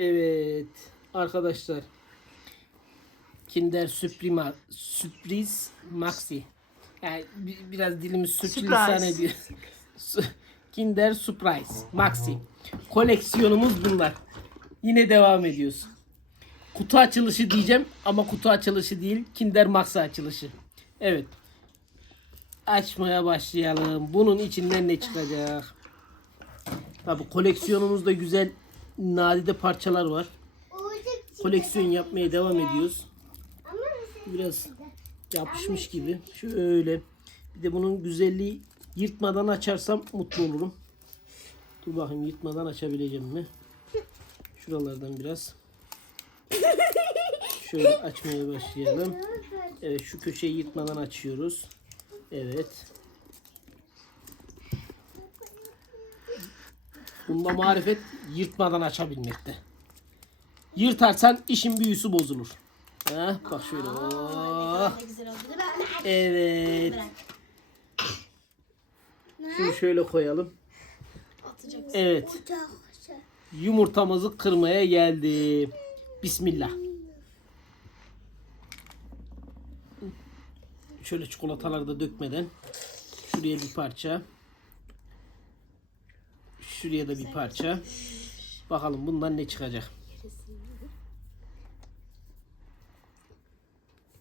Evet arkadaşlar. Kinder Suprema sürpriz maxi. Yani bi- biraz dilimiz sürçülisan ediyor. Kinder Surprise Maxi. Koleksiyonumuz bunlar. Yine devam ediyoruz. Kutu açılışı diyeceğim ama kutu açılışı değil. Kinder Maxi açılışı. Evet. Açmaya başlayalım. Bunun içinden ne çıkacak? Tabi koleksiyonumuzda güzel nadide parçalar var. Koleksiyon yapmaya devam ediyoruz. Biraz yapışmış gibi. Şöyle. Bir de bunun güzelliği yırtmadan açarsam mutlu olurum. Dur bakayım yırtmadan açabileceğim mi? Şuralardan biraz. Şöyle açmaya başlayalım. Evet şu köşeyi yırtmadan açıyoruz. Evet. Bunda marifet yırtmadan açabilmekte. Yırtarsan işin büyüsü bozulur. Heh, bak şöyle. Oh. Evet. Şunu şöyle koyalım. Evet. Yumurtamızı kırmaya geldi. Bismillah. Şöyle çikolataları da dökmeden şuraya bir parça. Şuraya da bir parça. Bakalım bundan ne çıkacak.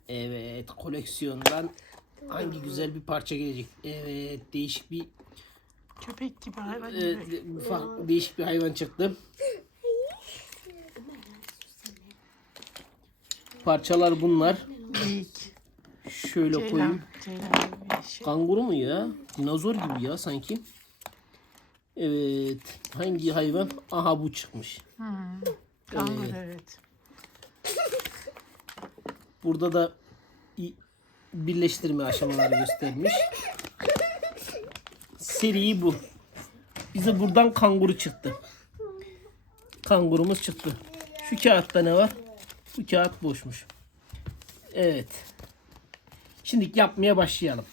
Evet, koleksiyondan hangi güzel bir parça gelecek. Evet, değişik bir Köpek gibi hayvan e, gibi. ufak değişik bir hayvan çıktı. Parçalar bunlar. Şöyle koyayım. Şey. Kanguru mu ya? Dinozor gibi ya sanki. Evet. Hangi hayvan? Aha bu çıkmış. Kangur Evet. evet. Burada da birleştirme aşamaları göstermiş. Seri bu. Bize buradan kanguru çıktı. Kangurumuz çıktı. Şu kağıtta ne var? Bu kağıt boşmuş. Evet. Şimdi yapmaya başlayalım.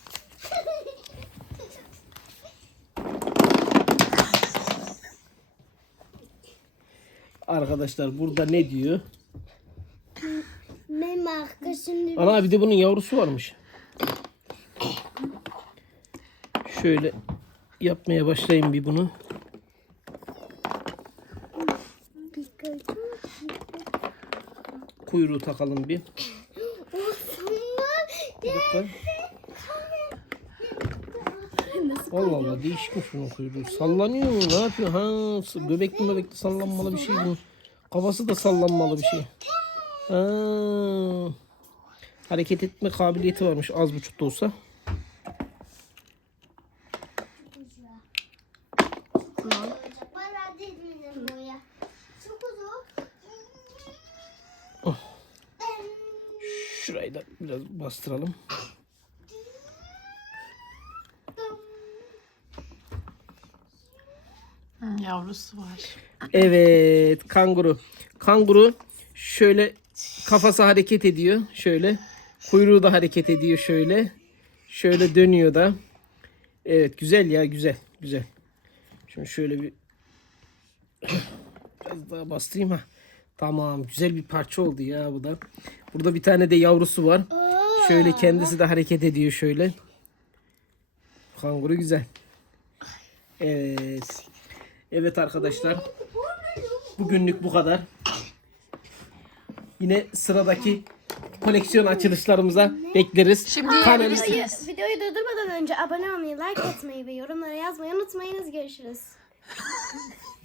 Arkadaşlar burada ne diyor? Benim arkadaşım Ana bir de bunun yavrusu varmış. Şöyle yapmaya başlayayım bir bunu. Kuyruğu takalım bir. Bir dakika. Allah Allah değişikmiş bunun kuyruğu. Sallanıyor mu? Ne yapıyor? Ha, göbekli möbekli sallanmalı bir şey bu. Kafası da sallanmalı bir şey. Ha. Hareket etme kabiliyeti varmış az buçuk da olsa. Şurayı da biraz bastıralım. Yavrusu var. Evet kanguru. Kanguru şöyle kafası hareket ediyor. Şöyle kuyruğu da hareket ediyor şöyle. Şöyle dönüyor da. Evet güzel ya güzel güzel. Şimdi şöyle bir biraz daha bastırayım ha. Tamam güzel bir parça oldu ya bu da. Burada bir tane de yavrusu var. Şöyle kendisi de hareket ediyor şöyle. Kanguru güzel. Evet. Evet arkadaşlar. Bugünlük bu kadar. Yine sıradaki koleksiyon açılışlarımıza bekleriz. Şimdi Kanalımız- yiyebilirsiniz. Videoyu durdurmadan önce abone olmayı, like atmayı ve yorumlara yazmayı unutmayınız. Görüşürüz.